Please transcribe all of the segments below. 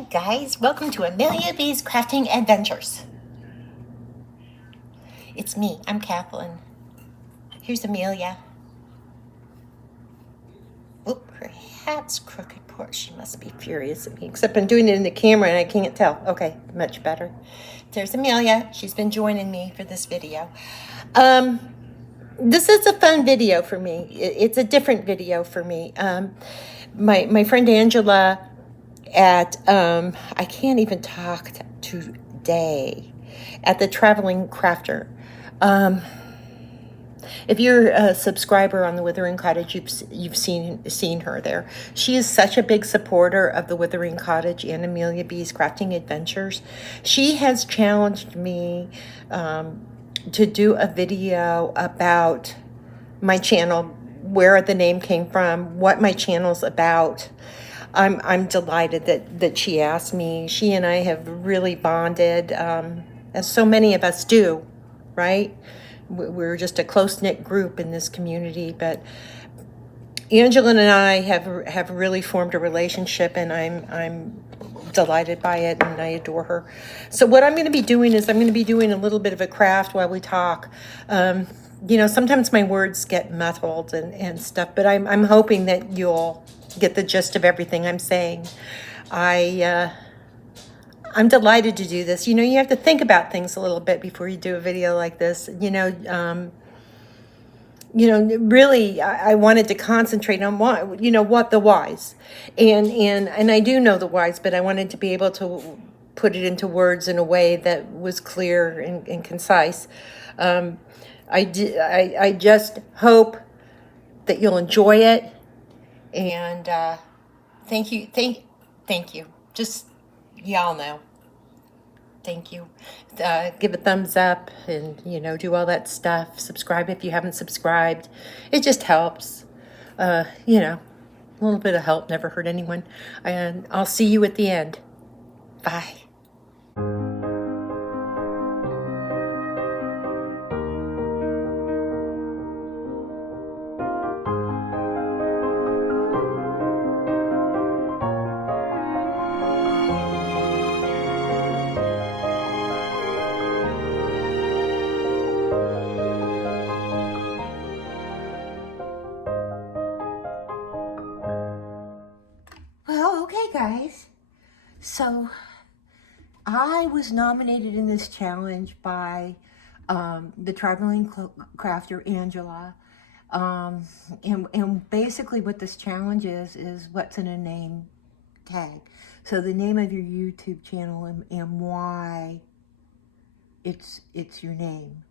Hi guys, welcome to Amelia B's Crafting Adventures. It's me, I'm Kathleen. Here's Amelia. Oop, her hat's crooked. Poor, she must be furious at me. Except I'm doing it in the camera and I can't tell. Okay, much better. There's Amelia. She's been joining me for this video. This is a fun video for me. It's a different video for me. My friend Angela at I can't even talk today, at the Traveling Crafter. If you're a subscriber on the Withering Cottage, you've seen her there. She is such a big supporter of the Withering Cottage and Amelia B's Crafting Adventures. She has challenged me to do a video about my channel, where the name came from, what my channel's about. I'm delighted that she asked me. She and I have really bonded, as so many of us do, right? We're just a close-knit group in this community, but Angela and I have really formed a relationship, and I'm delighted by it, and I adore her. So what I'm going to be doing is I'm going to be doing a little bit of a craft while we talk. You know, sometimes my words get muddled and stuff, but I'm hoping that you'll get the gist of everything I'm saying. I'm delighted to do this. You know, you have to think about things a little bit before you do a video like this. Really, I wanted to concentrate on what the whys, and I do know the whys, but I wanted to be able to put it into words in a way that was clear and concise. I just hope that you'll enjoy it, and thank you. Just y'all know. Thank you. Give a thumbs up and, do all that stuff. Subscribe if you haven't subscribed. It just helps. A little bit of help never hurt anyone. And I'll see you at the end. Bye. Well, okay, guys. So I was nominated in this challenge by the Traveling Crafter, Angela. And basically what this challenge is what's in a name tag. So the name of your YouTube channel and why it's your name.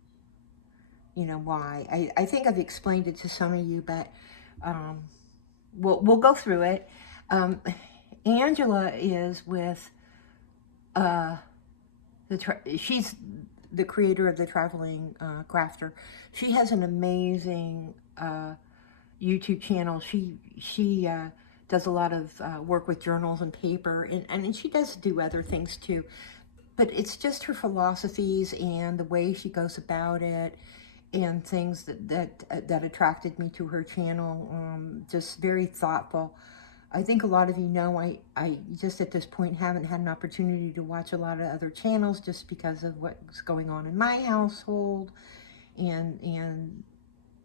You know why. I think I've explained it to some of you, but we'll go through it. Angela is with she's the creator of the Traveling Crafter. She has an amazing YouTube channel. She does a lot of work with journals and paper, and she does do other things too. But it's just her philosophies and the way she goes about it, and things that attracted me to her channel. Just very thoughtful. I think a lot of you know I just at this point haven't had an opportunity to watch a lot of other channels just because of what's going on in my household and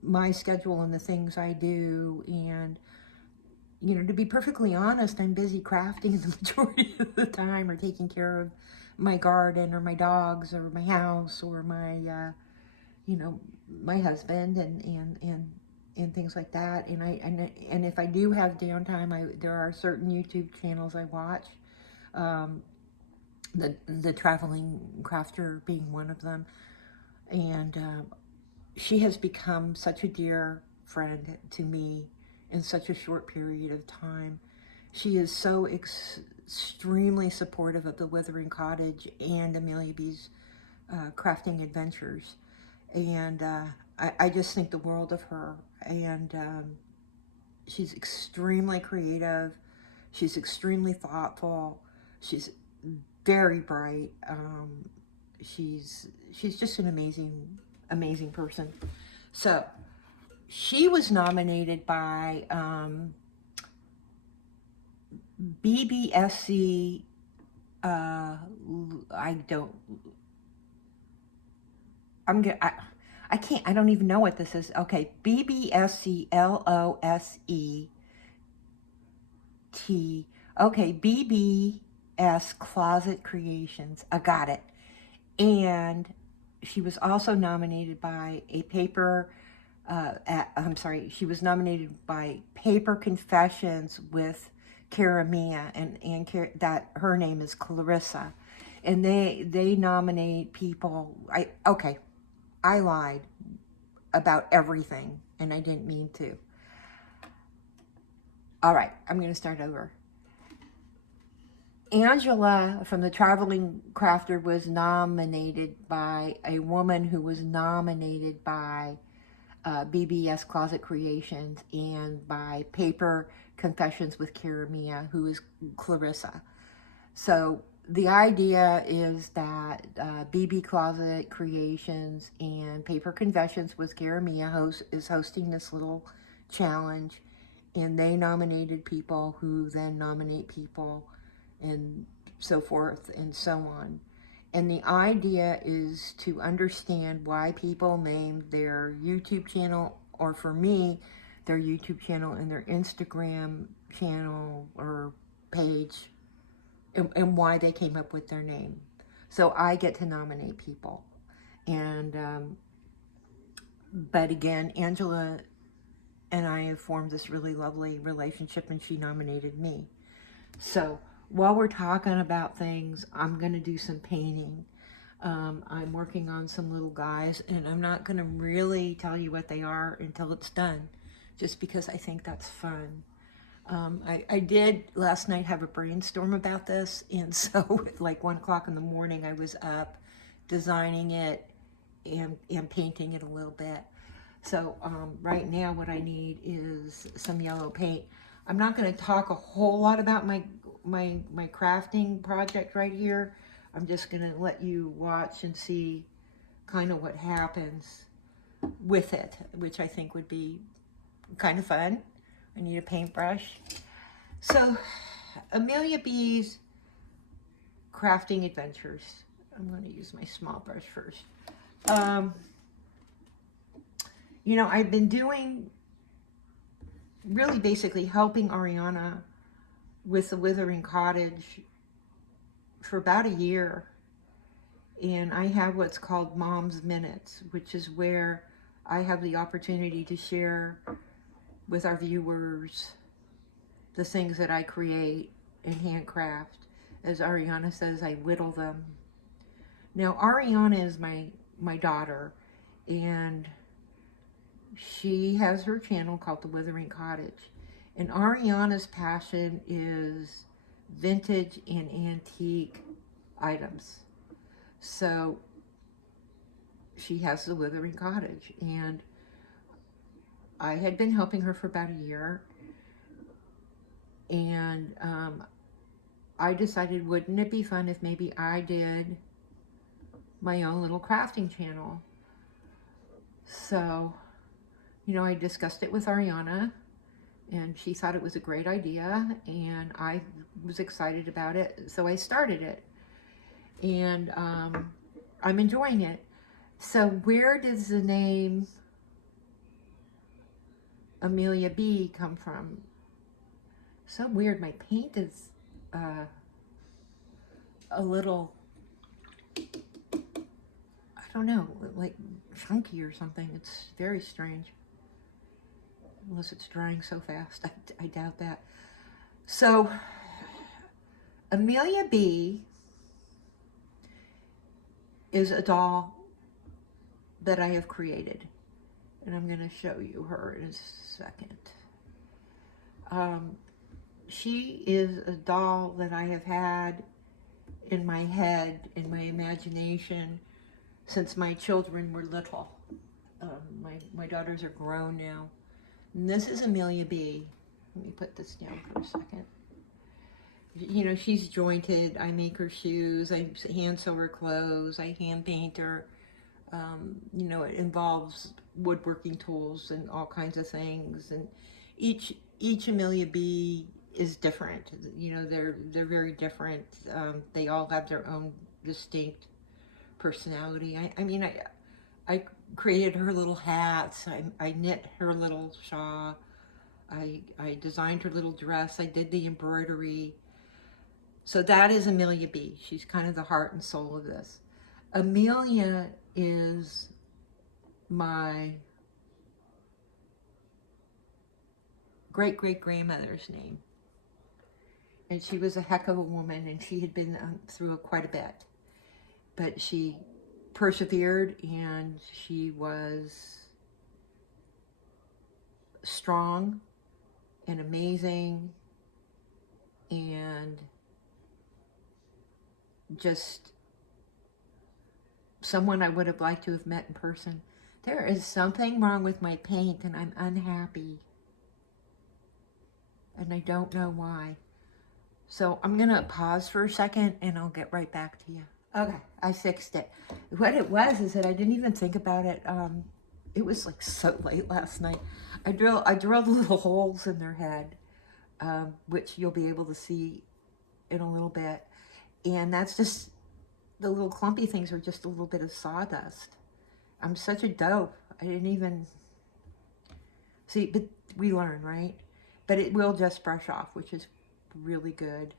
my schedule and the things I do. And, to be perfectly honest, I'm busy crafting the majority of the time, or taking care of my garden or my dogs or my house or my, my husband and things like that. And if I do have downtime, there are certain YouTube channels I watch, the Traveling Crafter being one of them. And she has become such a dear friend to me in such a short period of time. She is so extremely supportive of the Withering Cottage and Amelia B's Crafting Adventures. And I just think the world of her. And she's extremely creative. She's extremely thoughtful. She's very bright. She's just an amazing person. So she was nominated by BBSC I don't, I can't, I don't even know what this is. Okay, BBSCLOSET. Okay, BBS Closet Creations. I got it. And she was also nominated by a paper, I'm sorry, she was nominated by Paper Confessions with Cara Mia, and that her name is Clarissa. And they nominate people. I lied about everything, and I didn't mean to. All right, I'm going to start over. Angela from the Traveling Crafter was nominated by a woman who was nominated by BBS Closet Creations and by Paper Confessions with Cara Mia, who is Clarissa. So the idea is that BB Closet Creations and Paper Confessions with Cara Mia is hosting this little challenge, and they nominated people who then nominate people, and so forth and so on. And the idea is to understand why people named their YouTube channel, or for me, their YouTube channel and their Instagram channel or page, and why they came up with their name. So I get to nominate people. And, but again, Angela and I have formed this really lovely relationship, and she nominated me. So while we're talking about things, I'm going to do some painting. I'm working on some little guys, and I'm not going to really tell you what they are until it's done, just because I think that's fun. I did last night have a brainstorm about this, and so at like 1 o'clock in the morning I was up designing it and painting it a little bit. So right now what I need is some yellow paint. I'm not going to talk a whole lot about my crafting project right here. I'm just going to let you watch and see kind of what happens with it, which I think would be kind of fun. I need a paintbrush. So, Amelia B's crafting adventures. I'm going to use my small brush first. You know, I've been doing, really basically helping Ariana with the Withering Cottage for about a year. And I have what's called Mom's Minutes, which is where I have the opportunity to share with our viewers the things that I create and handcraft. As Ariana says, I whittle them. Now, Ariana is my daughter, and she has her channel called The Withering Cottage. And Ariana's passion is vintage and antique items. So she has The Withering Cottage, and I had been helping her for about a year, and I decided, wouldn't it be fun if maybe I did my own little crafting channel? So, you know, I discussed it with Ariana, and she thought it was a great idea, and I was excited about it, so I started it, and I'm enjoying it. So where does the name Amelia B come from? So weird, my paint is a little, I don't know, like chunky or something. It's very strange. Unless it's drying so fast, I doubt that. So, Amelia B is a doll that I have created, and I'm going to show you her in a second. She is a doll that I have had in my head, in my imagination, since my children were little. My daughters are grown now. And this is Amelia B. Let me put this down for a second. You know, she's jointed. I make her shoes. I hand sew her clothes. I hand paint her. You know, it involves woodworking tools and all kinds of things. And each Amelia B is different. You know, they're very different. They all have their own distinct personality. I mean, I created her little hats. I knit her little shawl. I designed her little dress. I did the embroidery. So that is Amelia B. She's kind of the heart and soul of this. Amelia is my great-great-grandmother's name. And she was a heck of a woman, and she had been through quite a bit. But she persevered, and she was strong and amazing and just someone I would have liked to have met in person. There is something wrong with my paint, and I'm unhappy. And I don't know why. So I'm going to pause for a second, and I'll get right back to you. Okay, I fixed it. What it was is that I didn't even think about it. It was like so late last night. I drilled little holes in their head, which you'll be able to see in a little bit. And that's just, the little clumpy things are just a little bit of sawdust. I'm such a dope. I didn't even, see, but we learn, right? But it will just brush off, which is really good.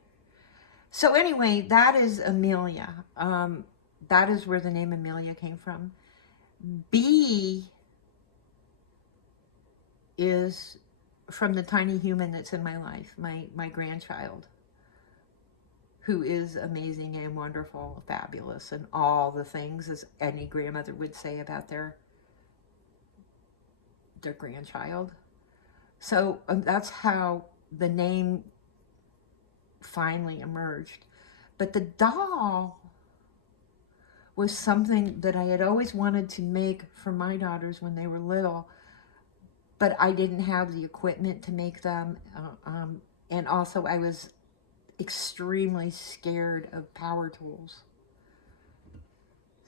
So anyway, that is Amelia. That is where the name Amelia came from. B is from the tiny human that's in my life, my grandchild, who is amazing and wonderful, fabulous, and all the things as any grandmother would say about their grandchild. So that's how the name finally emerged. But the doll was something that I had always wanted to make for my daughters when they were little, but I didn't have the equipment to make them. And also I was extremely scared of power tools.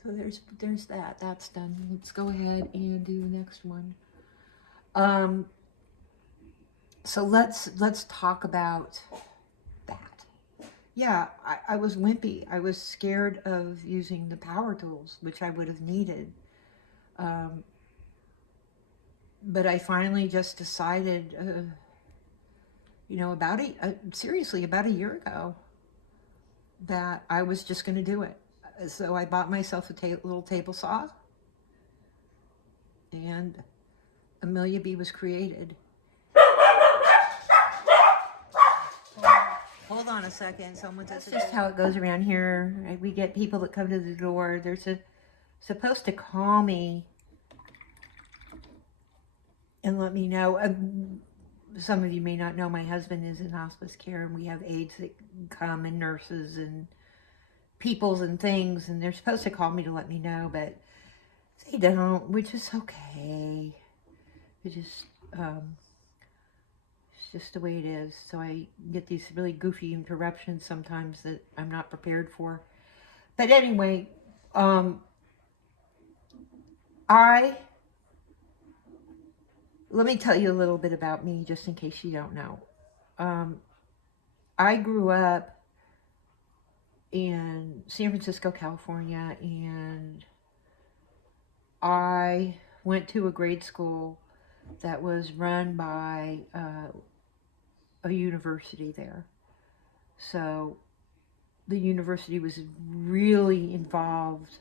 So there's that. That's done. Let's go ahead and do the next one. So let's talk about that. Yeah, I was wimpy. I was scared of using the power tools, which I would have needed. But I finally just decided, you know, seriously, about a year ago, that I was just going to do it. So I bought myself a little table saw, and Amelia B was created. Hold on a second. That's just how it goes around here. Right? We get people that come to the door. They're supposed to call me and let me know. Some of you may not know, my husband is in hospice care, and we have aides that come, and nurses and peoples and things, and they're supposed to call me to let me know, but they don't, which is okay. It just, it's just the way it is. So I get these really goofy interruptions sometimes that I'm not prepared for. But anyway, let me tell you a little bit about me, just in case you don't know. I grew up in San Francisco, California, and I went to a grade school that was run by a university there. So the university was really involved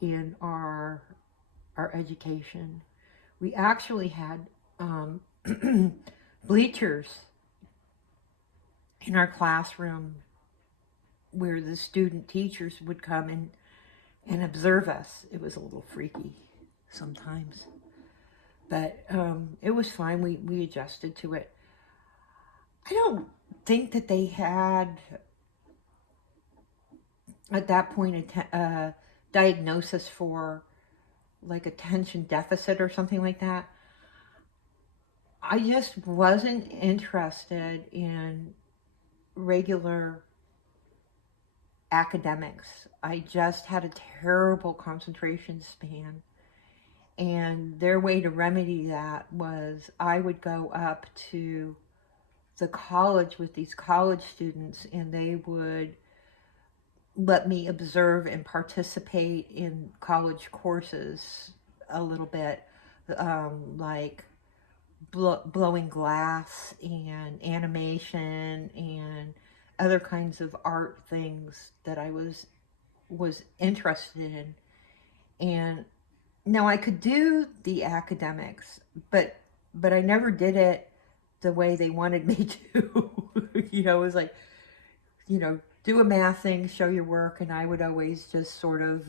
in our education. We actually had bleachers in our classroom where the student teachers would come and observe us. It was a little freaky sometimes, but it was fine. We adjusted to it. I don't think that they had, at that point, a diagnosis for like attention deficit or something like that. I just wasn't interested in regular academics. I just had a terrible concentration span, and their way to remedy that was I would go up to the college with these college students, and they would let me observe and participate in college courses a little bit, like blowing glass and animation and other kinds of art things that I was interested in. And now I could do the academics, but I never did it the way they wanted me to. You know, it was like, you know, do a math thing, show your work, and I would always just sort of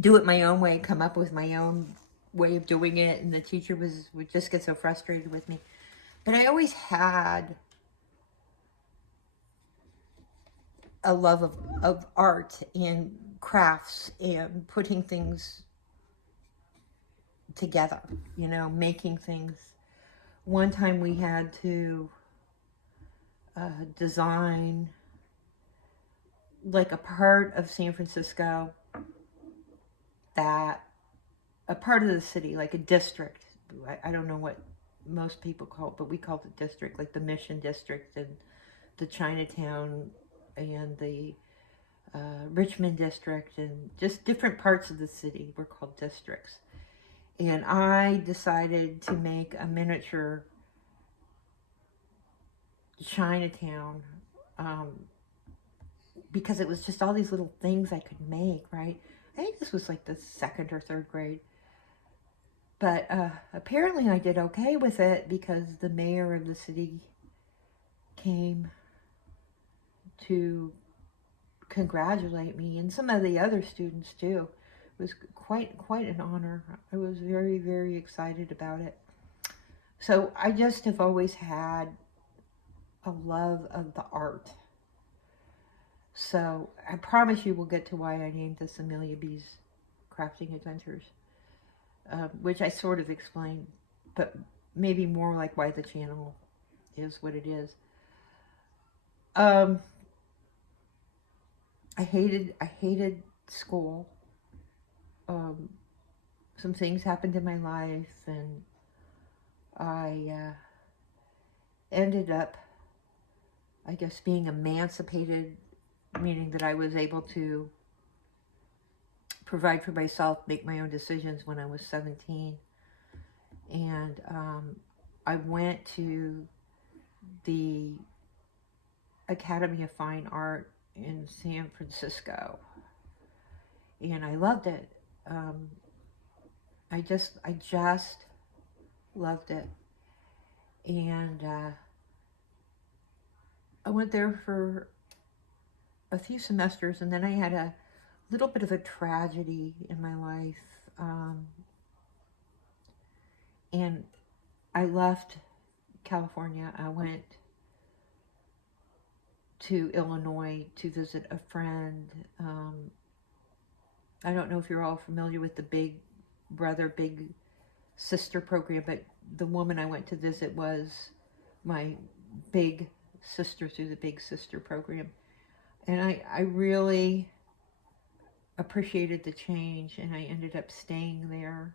do it my own way, come up with my own way of doing it, and the teacher would just get so frustrated with me. But I always had a love of art and crafts and putting things together, you know, making things. One time we had to design like a part of San Francisco, that a part of the city, like a district. I don't know what most people call it, but we called it district, like the Mission District and the Chinatown and the Richmond District, and just different parts of the city were called districts. And I decided to make a miniature Chinatown, because it was just all these little things I could make, right? I think this was like the 2nd or 3rd grade. But apparently I did okay with it, because the mayor of the city came to congratulate me, and some of the other students too. It was quite an honor. I was very, very excited about it. So I just have always had a love of the art. So I promise you we'll get to why I named this Amelia B's Crafting Adventures, which I sort of explained, but maybe more like why the channel is what it is. I hated school. Some things happened in my life, and I ended up, I guess, being emancipated, meaning that I was able to provide for myself, make my own decisions when I was 17. And I went to the Academy of Fine Art in San Francisco, and I loved it. I just loved it. And I went there for a few semesters, and then I had a little bit of a tragedy in my life, and I left California. I went to Illinois to visit a friend. I don't know if you're all familiar with the Big Brother, Big Sister program, but the woman I went to visit was my big sister through the Big Sister program. And I really appreciated the change, and I ended up staying there,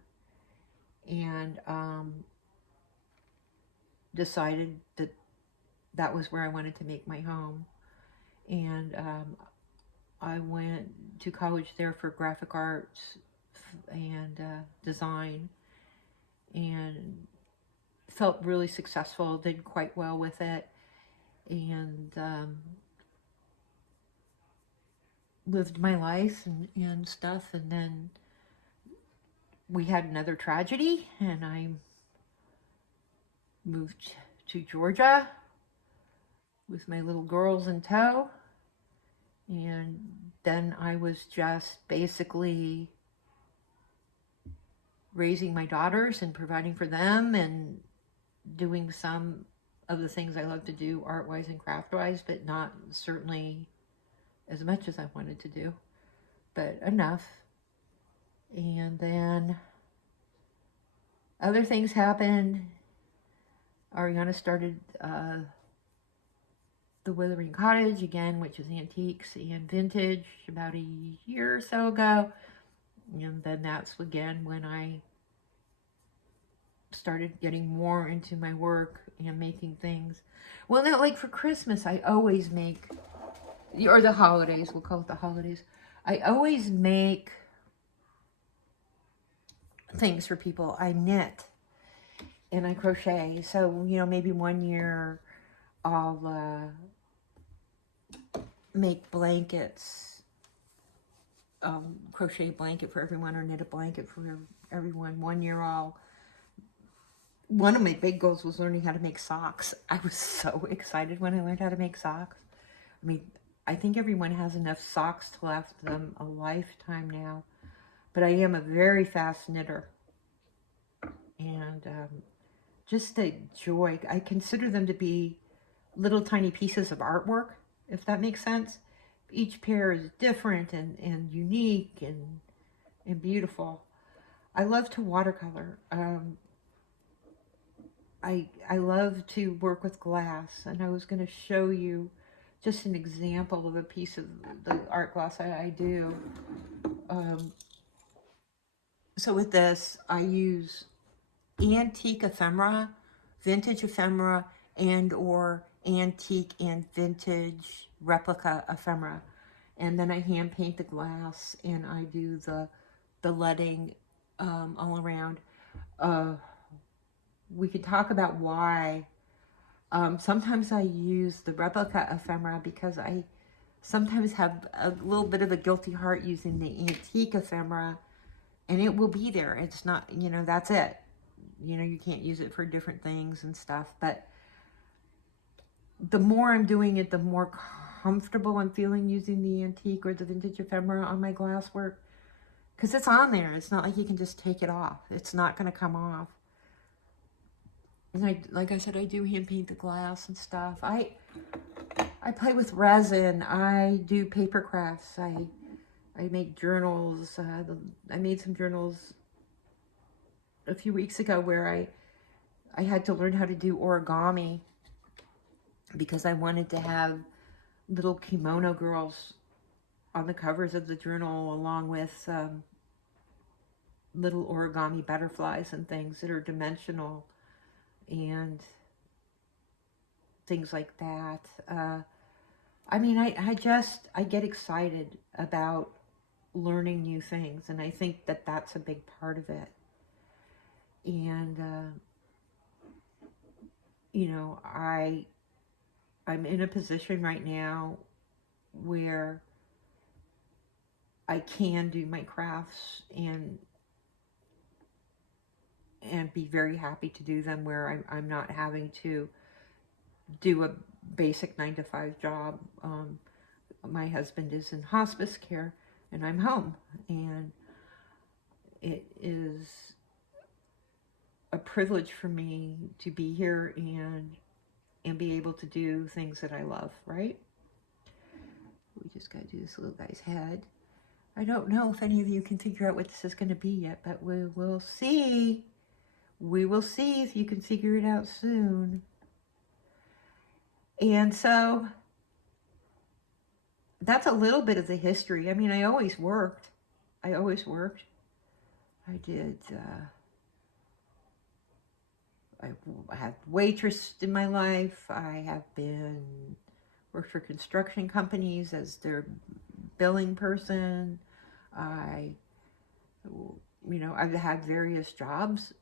and decided that that was where I wanted to make my home. And I went to college there for graphic arts and design, and felt really successful, did quite well with it, and lived my life and stuff. And then we had another tragedy, and I moved to Georgia with my little girls in tow. And then I was just basically raising my daughters and providing for them, and doing some of the things I love to do art-wise and craft-wise, but not certainly as much as I wanted to do, but enough. And then other things happened. Ariana started the Withering Cottage again, which is antiques and vintage, about a year or so ago. And then that's again when I started getting more into my work and making things. Well, now, like for Christmas, I always make, or the holidays, we'll call it the holidays. I always make things for people. I knit and I crochet. So, you know, maybe one year I'll make blankets, crochet a blanket for everyone or knit a blanket for everyone. One year one of my big goals was learning how to make socks. I was so excited when I learned how to make socks. I mean, I think everyone has enough socks to last them a lifetime now. But I am a very fast knitter. And just the joy. I consider them to be little tiny pieces of artwork, if that makes sense. Each pair is different and unique and beautiful. I love to watercolor. I love to work with glass, and I was going to show you just an example of a piece of the art glass I do. So with this, I use antique ephemera, vintage ephemera, and or antique and vintage replica ephemera. And then I hand paint the glass, and I do the leading all around. We could talk about why. Sometimes I use the replica ephemera because I sometimes have a little bit of a guilty heart using the antique ephemera, and it will be there. It's not, you know, that's it. You know, you can't use it for different things and stuff, but the more I'm doing it, the more comfortable I'm feeling using the antique or the vintage ephemera on my glasswork, because it's on there. It's not like you can just take it off. It's not going to come off. And like I said, I do hand paint the glass and stuff. I play with resin. I do paper crafts. I make journals. I made some journals a few weeks ago where I had to learn how to do origami because I wanted to have little kimono girls on the covers of the journal, along with little origami butterflies and things that are dimensional and things like that. I mean, I get excited about learning new things, and I think that that's a big part of it. And you know, I'm in a position right now where I can do my crafts and be very happy to do them, where I'm not having to do a basic 9-to-5 job. My husband is in hospice care and I'm home, and it is a privilege for me to be here and be able to do things that I love, right? We just got to do this little guy's head. I don't know if any of you can figure out what this is going to be yet, but we will see. We will see if you can figure it out soon. And so that's a little bit of the history. I mean, I always worked. I did, I have waitressed in my life. I have worked for construction companies as their billing person. You know, I've had various jobs,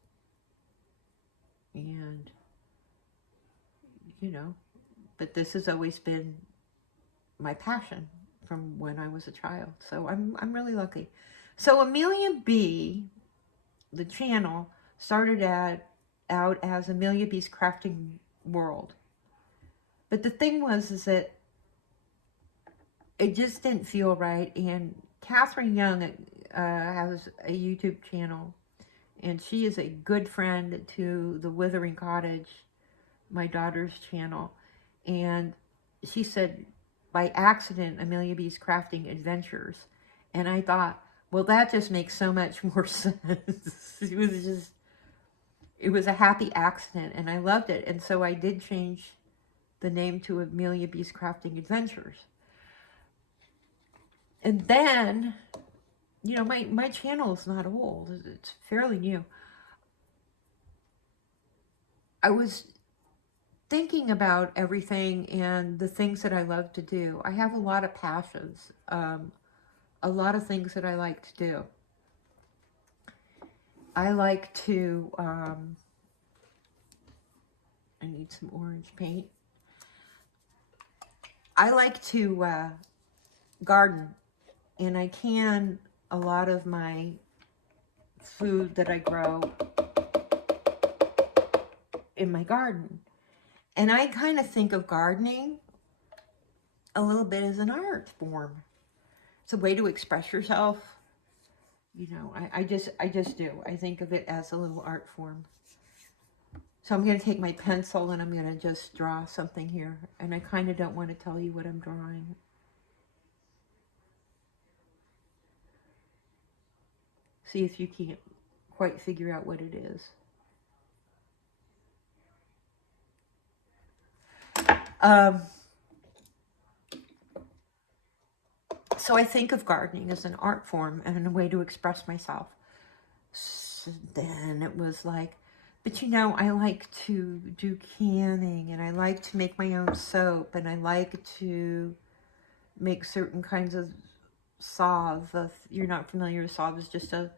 and, you know, but this has always been my passion from when I was a child. So I'm really lucky. So Amelia B, the channel, started out as Amelia B's Crafting World. But the thing is that it just didn't feel right. And Catherine Young has a YouTube channel, and she is a good friend to the Withering Cottage, my daughter's channel. And she said, by accident, Amelia B's Crafting Adventures. And I thought, well, that just makes so much more sense. It was a happy accident, and I loved it. And so I did change the name to Amelia B's Crafting Adventures. And then, you know, my channel is not old. It's fairly new. I was thinking about everything and the things that I love to do. I have a lot of passions, a lot of things that I like to do. I like to, I need some orange paint. I like to garden, and I can a lot of my food that I grow in my garden. And I kind of think of gardening a little bit as an art form. It's a way to express yourself. You know, I just do. I think of it as a little art form. So I'm going to take my pencil and I'm going to just draw something here. And I kind of don't want to tell you what I'm drawing. See if you can't quite figure out what it is. So I think of gardening as an art form and a way to express myself. So then it was like, but you know, I like to do canning, and I like to make my own soap, and I like to make certain kinds of salve. If you're not familiar with salve, it's just a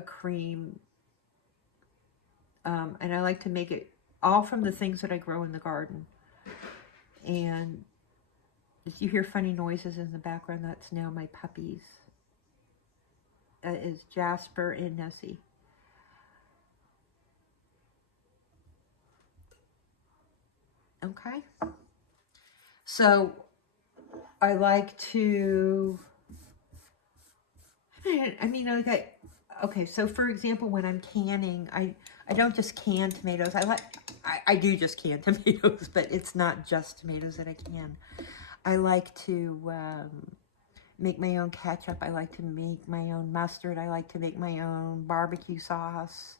cream. And I like to make it all from the things that I grow in the garden. And if you hear funny noises in the background, that's now my puppies. That is Jasper and Nessie. Okay. So I like to, I mean, okay, so for example, when I'm canning, I don't just can tomatoes. I do just can tomatoes, but it's not just tomatoes that I can. I like to make my own ketchup. I like to make my own mustard. I like to make my own barbecue sauce.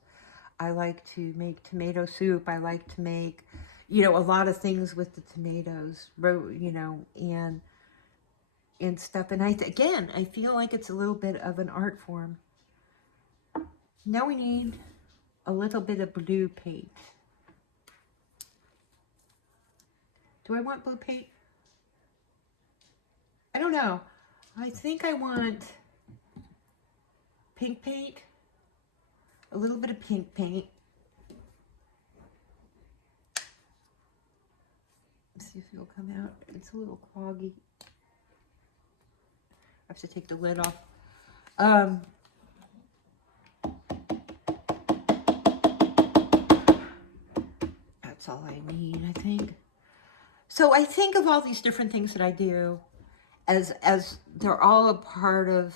I like to make tomato soup. I like to make, you know, a lot of things with the tomatoes, you know, and stuff. And again, I feel like it's a little bit of an art form. Now we need a little bit of blue paint. Do I want blue paint? I don't know. I think I want pink paint. A little bit of pink paint. Let's see if it'll come out. It's a little cloggy. I have to take the lid off. That's all I need, I think. So I think of all these different things that I do as they're all a part of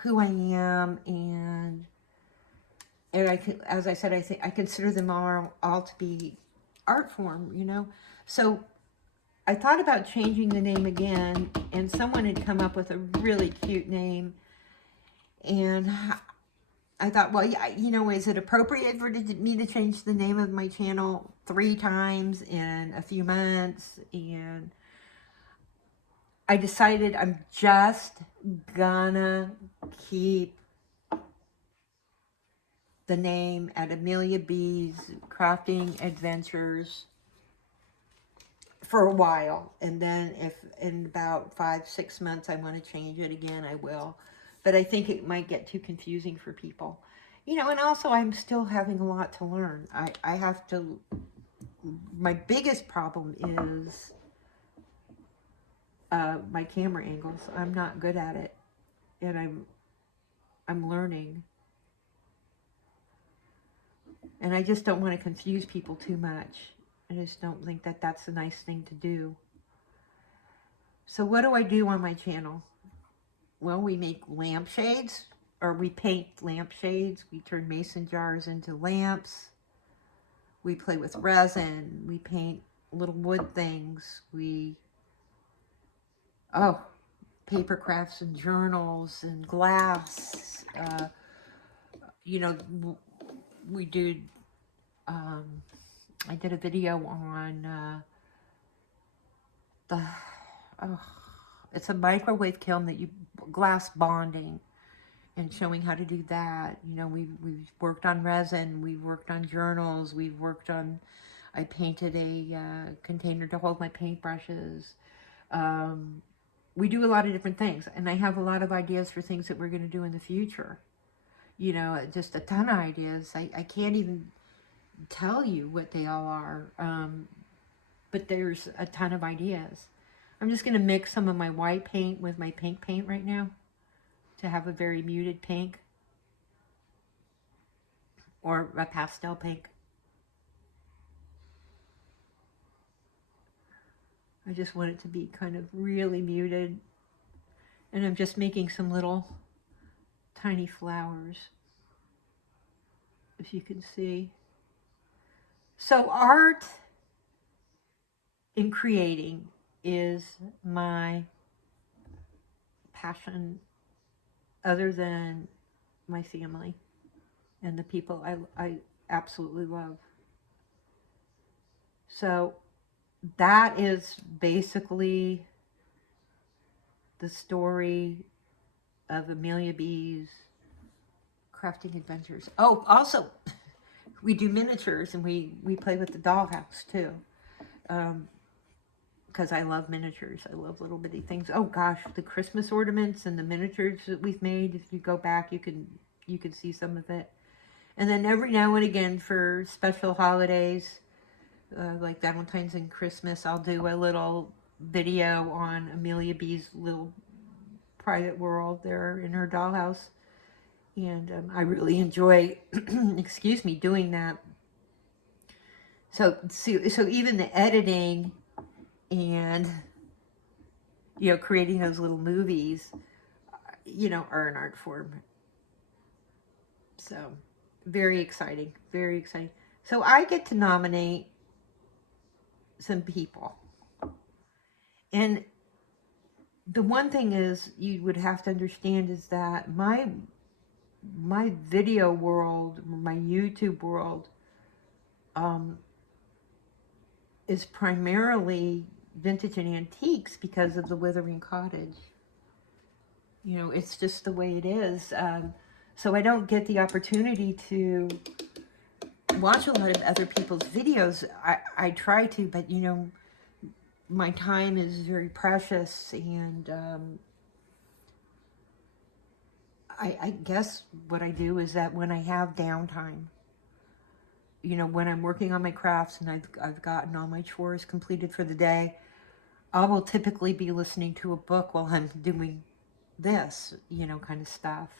who I am, and as I said, I consider them all to be art form, you know. So I thought about changing the name again, and someone had come up with a really cute name, and I thought, well, yeah, you know, is it appropriate for me to change the name of my channel 3 times in a few months? And I decided I'm just gonna keep the name at Amelia B's Crafting Adventures for a while. And then if in about 5-6 months I want to change it again, I will. But I think it might get too confusing for people. You know, and also I'm still having a lot to learn. I have to, my biggest problem is my camera angles. I'm not good at it. And I'm learning. And I just don't want to confuse people too much. I just don't think that that's a nice thing to do. So what do I do on my channel? Well, we make lampshades, or we paint lampshades. We turn mason jars into lamps. We play with resin. We paint little wood things. Paper crafts and journals and glass. You know, we do, I did a video on it's a microwave kiln that glass bonding. and showing how to do that. You know, we've worked on resin, we've worked on journals, we've worked on, I painted a container to hold my paintbrushes. We do a lot of different things, and I have a lot of ideas for things that we're going to do in the future. You know, just a ton of ideas. I can't even tell you what they all are, but there's a ton of ideas. I'm just going to mix some of my white paint with my pink paint right now to have a very muted pink, or a pastel pink. I just want it to be kind of really muted, and I'm just making some little tiny flowers, if you can see. So art in creating is my passion, other than my family and the people I absolutely love. So that is basically the story of Amelia B's crafting adventures. Oh, also, we do miniatures, and we play with the dollhouse too. Because I love miniatures. I love little bitty things. Oh gosh, the Christmas ornaments and the miniatures that we've made, if you go back, you can see some of it. And then every now and again, for special holidays, like Valentine's and Christmas, I'll do a little video on Amelia B's little private world there in her dollhouse. And I really enjoy, excuse me, doing that. So even the editing and, you know, creating those little movies, you know, are an art form. So very exciting, very exciting. So I get to nominate some people. And the one thing is, you would have to understand, is that my video world, my YouTube world, is primarily vintage and antiques because of the Withering Cottage. You know, it's just the way it is. So I don't get the opportunity to watch a lot of other people's videos. I try to, but you know, my time is very precious, and I guess what I do is that when I have downtime, you know, when I'm working on my crafts and I've gotten all my chores completed for the day, I will typically be listening to a book while I'm doing this, you know, kind of stuff.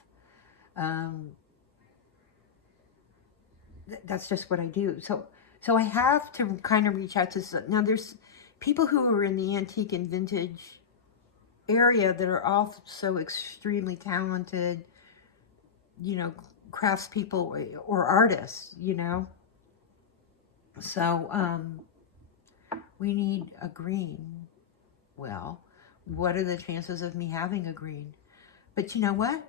That's just what I do. So I have to kind of reach out to, now there's people who are in the antique and vintage area that are also extremely talented, you know, craftspeople or artists, you know. So we need a green. Well, what are the chances of me having a green? But you know what?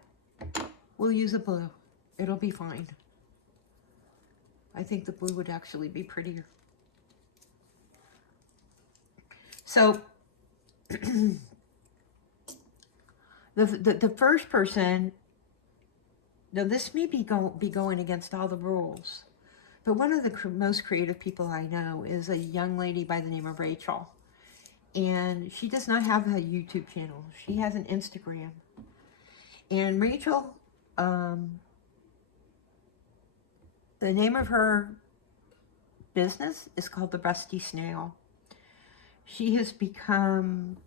We'll use a blue. It'll be fine. I think the blue would actually be prettier. So the first person, now this may be going against all the rules, but one of the most creative people I know is a young lady by the name of Rachel. And she does not have a YouTube channel. She has an Instagram. And Rachel, the name of her business is called The Rusty Snail. She has become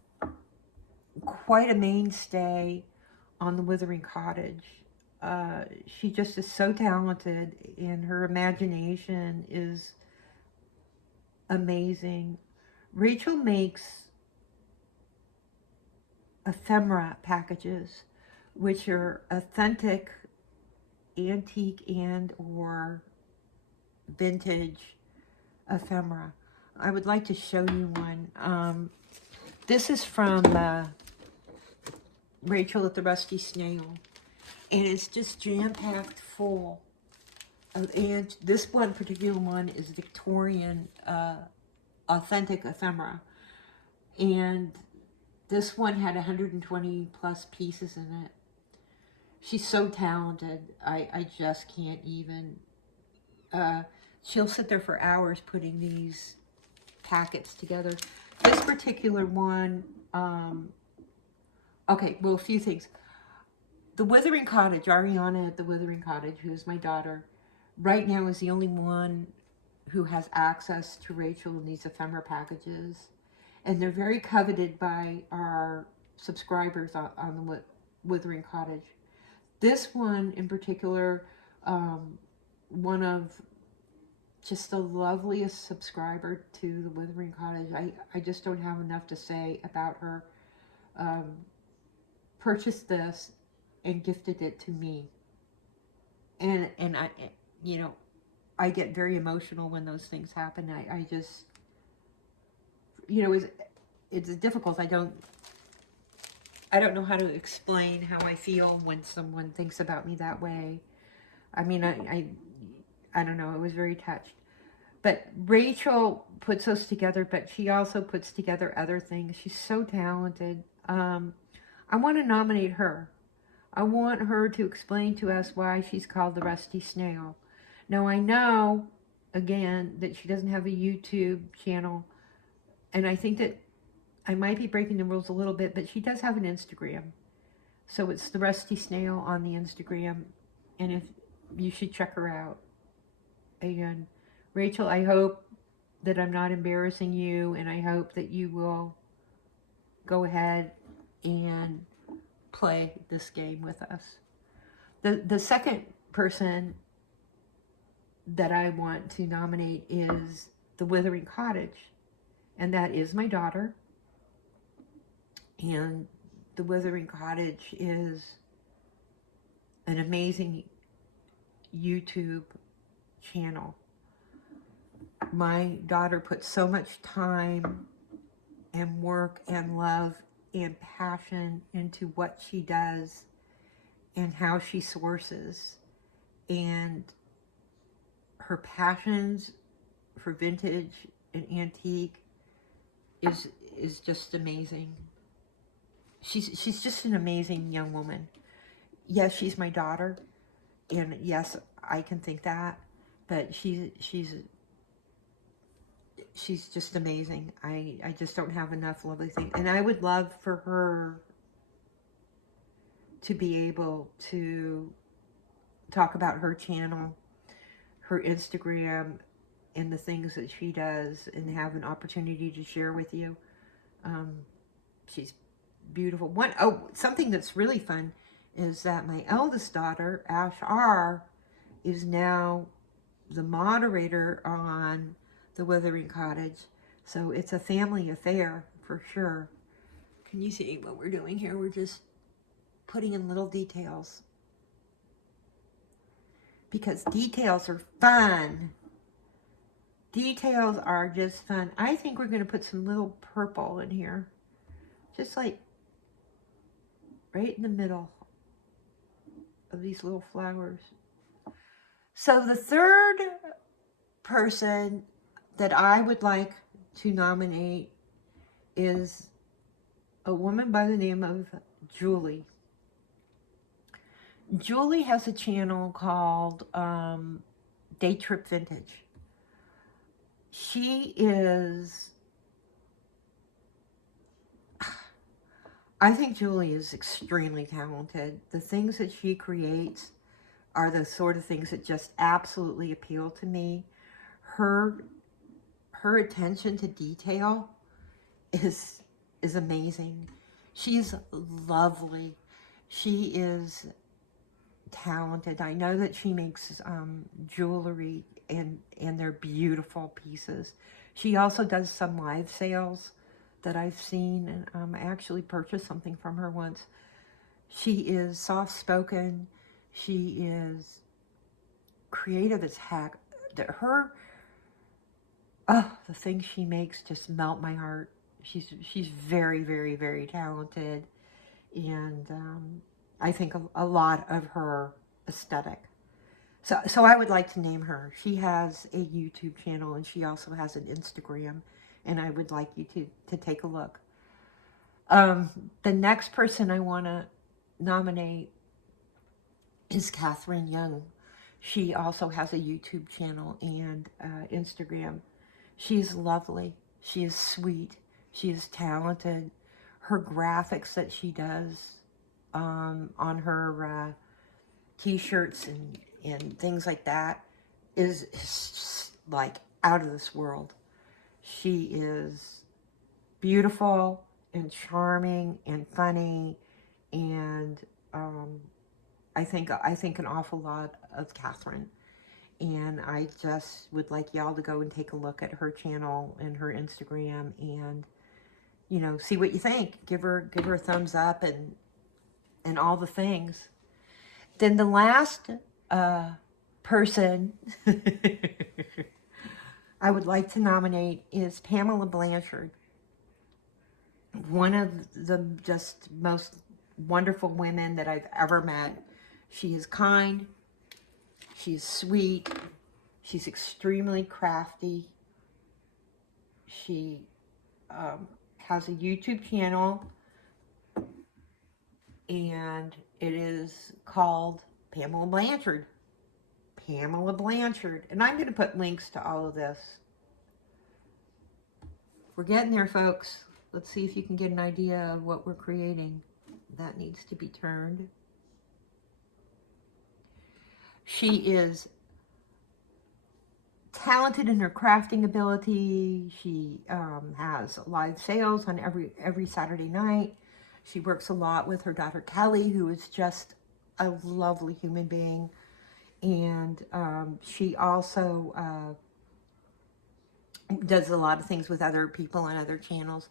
quite a mainstay on the Withering Cottage. She just is so talented, and her imagination is amazing. Rachel makes ephemera packages, which are authentic, antique, and or vintage ephemera. I would like to show you one. This is from Rachel at the Rusty Snail, and it's just jam-packed full. And this one particular one is Victorian authentic ephemera, and this one had 120 plus pieces in it. She's so talented. I just can't even. She'll sit there for hours putting these packets together. This particular one, okay, well, a few things. The Withering Cottage, Ariana at the Withering Cottage, who is my daughter, right now is the only one who has access to Rachel and these ephemera packages. And they're very coveted by our subscribers on the Withering Cottage. This one in particular, one of just the loveliest subscriber to the Withering Cottage. I just don't have enough to say about her. Purchased this and gifted it to me. And I, you know, I get very emotional when those things happen. I just, you know, it's difficult. I don't know how to explain how I feel when someone thinks about me that way. I mean, I don't know. I was very touched. But Rachel puts those together, but she also puts together other things. She's so talented. I want to nominate her. I want her to explain to us why she's called the Rusty Snail. Now, I know, again, that she doesn't have a YouTube channel, and I think that I might be breaking the rules a little bit, but she does have an Instagram. So it's the Rusty Snail on the Instagram, and if you should check her out. And Rachel, I hope that I'm not embarrassing you, and I hope that you will go ahead and play this game with us. The second person that I want to nominate is the Withering Cottage, and that is my daughter. And the Withering Cottage is an amazing YouTube channel. My daughter puts so much time and work and love and passion into what she does and how she sources, and her passions for vintage and antique is just amazing. She's just an amazing young woman. Yes, she's my daughter, and yes, I can think that, but she's just amazing. I just don't have enough lovely things. And I would love for her to be able to talk about her channel, her Instagram, and the things that she does, and have an opportunity to share with you. She's beautiful. Something that's really fun is that my eldest daughter, Ash R., is now the moderator on the Withering Cottage. So it's a family affair for sure. Can you see what we're doing here? We're just putting in little details, because details are fun. Details are just fun. I think we're going to put some little purple in here, just like right in the middle of these little flowers. So the third person that I would like to nominate is a woman by the name of Julie. Julie has a channel called Day Trip Vintage. She is, I think Julie is extremely talented. The things that she creates are the sort of things that just absolutely appeal to me. Her attention to detail is amazing. She's lovely. She is talented. I know that she makes jewelry, and they're beautiful pieces. She also does some live sales that I've seen, and I actually purchased something from her once. She is soft-spoken. She is creative as heck. The things she makes just melt my heart. She's very, very, very talented, and I think a lot of her aesthetic. So I would like to name her. She has a YouTube channel, and she also has an Instagram, and I would like you to take a look. The next person I want to nominate is Catherine Young. She also has a YouTube channel and Instagram. She's lovely. She is sweet. She is talented. Her graphics that she does on her t-shirts and things like that is just like out of this world. She is beautiful and charming and funny, and I think an awful lot of Catherine. And I just would like y'all to go and take a look at her channel and her Instagram, and you know, see what you think. Give her a thumbs up and all the things. Then the last person I would like to nominate is Pamela Blanchard. One of the just most wonderful women that I've ever met. She is kind. She's sweet. She's extremely crafty. She has a YouTube channel, and it is called Pamela Blanchard. Pamela Blanchard. And I'm going to put links to all of this. We're getting there, folks. Let's see if you can get an idea of what we're creating. That needs to be turned. She is talented in her crafting ability. She has live sales on every Saturday night. She works a lot with her daughter Kelly, who is just a lovely human being. And she also does a lot of things with other people on other channels.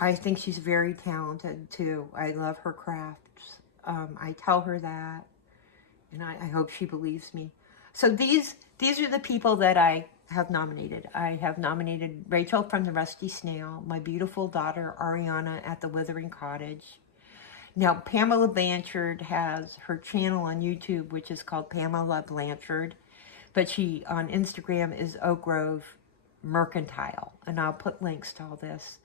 I think she's very talented too. I love her crafts. I tell her that, and I hope she believes me. So these are the people that I have nominated. I have nominated Rachel from the Rusty Snail, my beautiful daughter Ariana at the Withering Cottage. Now, Pamela Blanchard has her channel on YouTube, which is called Pamela Blanchard, but she on Instagram is Oak Grove Mercantile, and I'll put links to all this.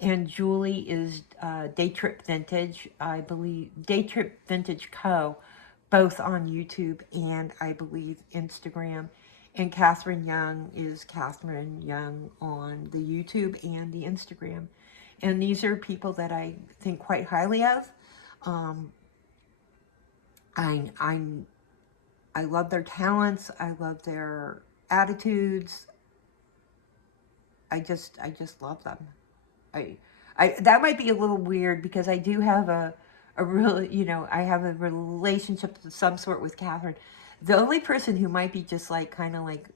And Julie is Day Trip Vintage, I believe, Day Trip Vintage Co., both on YouTube and I believe Instagram. And Catherine Young is Catherine Young on the YouTube and the Instagram. And these are people that I think quite highly of. I love their talents. I love their attitudes. I just love them. That might be a little weird because I do have a really, you know, I have a relationship of some sort with Catherine. The only person who might be just like kind of like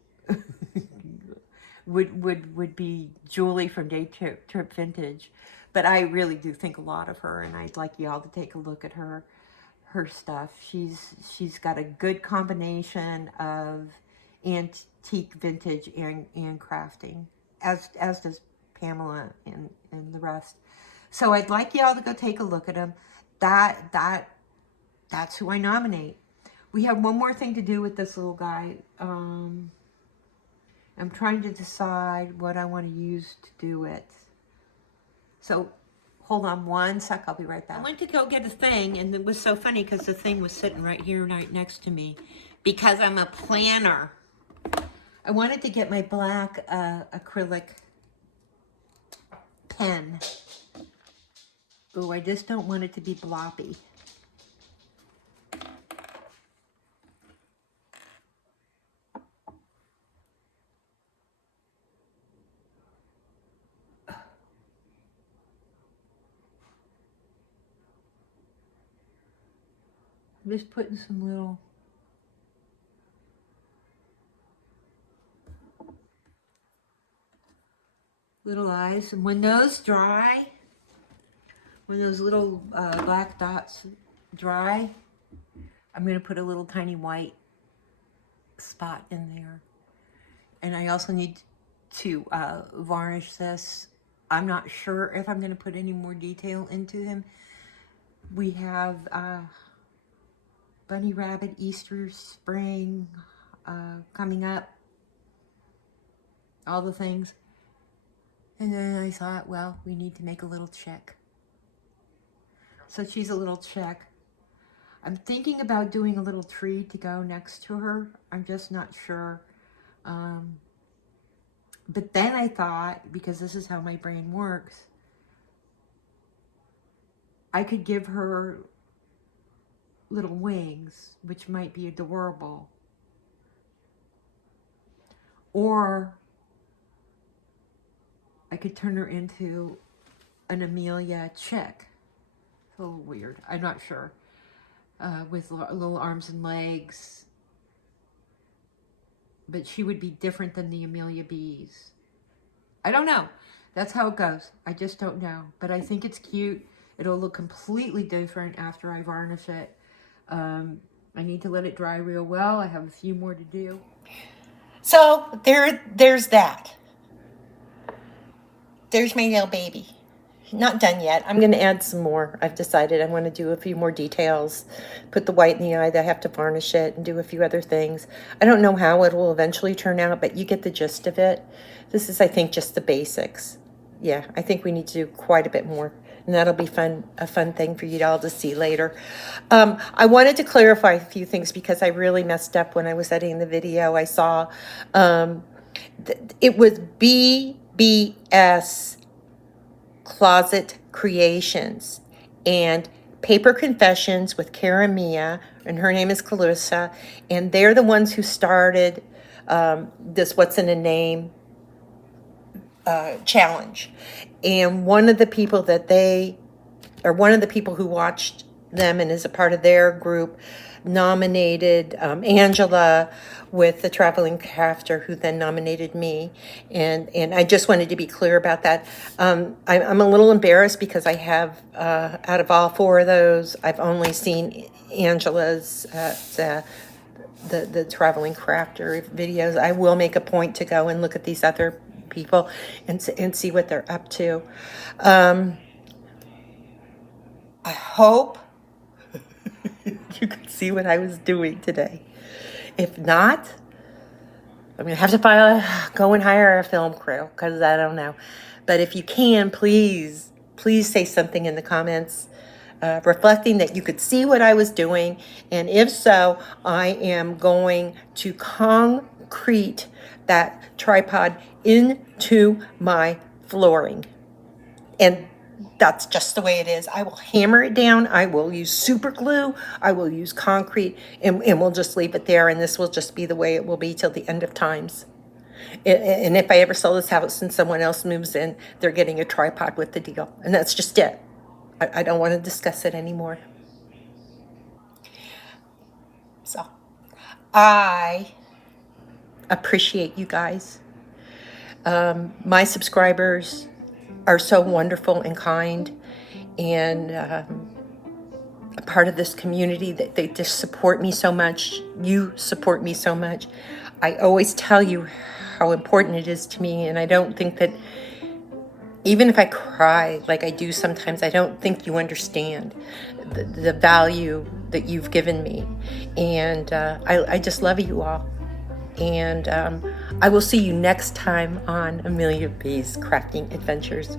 would be Julie from Day Trip Vintage, but I really do think a lot of her, and I'd like y'all to take a look at her stuff. She's got a good combination of antique, vintage, and crafting, as does Pamela and the rest. So I'd like y'all to go take a look at them. That's who I nominate. We have one more thing to do with this little guy. I'm trying to decide what I want to use to do it. So hold on one sec, I'll be right back. I went to go get a thing, and it was so funny because the thing was sitting right here, right next to me, because I'm a planner. I wanted to get my black acrylic pen. Ooh, I just don't want it to be bloppy. I'm just putting some little eyes, and when those dry, when those little black dots dry, I'm going to put a little tiny white spot in there. And I also need to varnish this. I'm not sure if I'm going to put any more detail into him. We have Bunny Rabbit, Easter, spring coming up, all the things. And then I thought, well, we need to make a little chick. So she's a little chick. I'm thinking about doing a little tree to go next to her. I'm just not sure. But then I thought, because this is how my brain works, I could give her little wings, which might be adorable. Or I could turn her into an Amelia chick. It's a little weird. I'm not sure. With little arms and legs. But she would be different than the Amelia B's. I don't know. That's how it goes. I just don't know. But I think it's cute. It'll look completely different after I varnish it. I need to let it dry real well. I have a few more to do. So there's that. There's my nail baby. Not done yet. I'm going to add some more. I've decided I want to do a few more details, put the white in the eye. I have to varnish it and do a few other things. I don't know how it will eventually turn out, but you get the gist of it. This is, I think, just the basics. Yeah, I think we need to do quite a bit more, and that'll be a fun thing for you all to see later. I wanted to clarify a few things because I really messed up when I was editing the video. I saw it was BBS Closet Creations and Paper Confessions with Cara Mia, and her name is Calissa, and they're the ones who started this What's in a Name challenge. And one of the people who watched them and is a part of their group nominated Angela with the Traveling Crafter, who then nominated me. And I just wanted to be clear about that. I'm a little embarrassed because I have, out of all four of those, I've only seen Angela's the Traveling Crafter videos. I will make a point to go and look at these other people and see what they're up to. I hope you could see what I was doing today. If not, I'm going to have to go and hire a film crew because I don't know. But if you can, please say something in the comments reflecting that you could see what I was doing. And if so, I am going to concrete that tripod into my flooring. And that's just the way it is. I will hammer it down. I will use super glue. I will use concrete, and we'll just leave it there. And this will just be the way it will be till the end of times. And if I ever sell this house and someone else moves in, they're getting a tripod with the deal. And that's just it. I don't want to discuss it anymore. So I appreciate you guys. My subscribers are so wonderful and kind, and a part of this community. That they just support me so much. You support me so much. I always tell you how important it is to me, and I don't think that, even if I cry like I do sometimes, I don't think you understand the value that you've given me. And I just love you all. And I will see you next time on Amelia B's Crafting Adventures.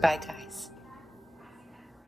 Bye, guys.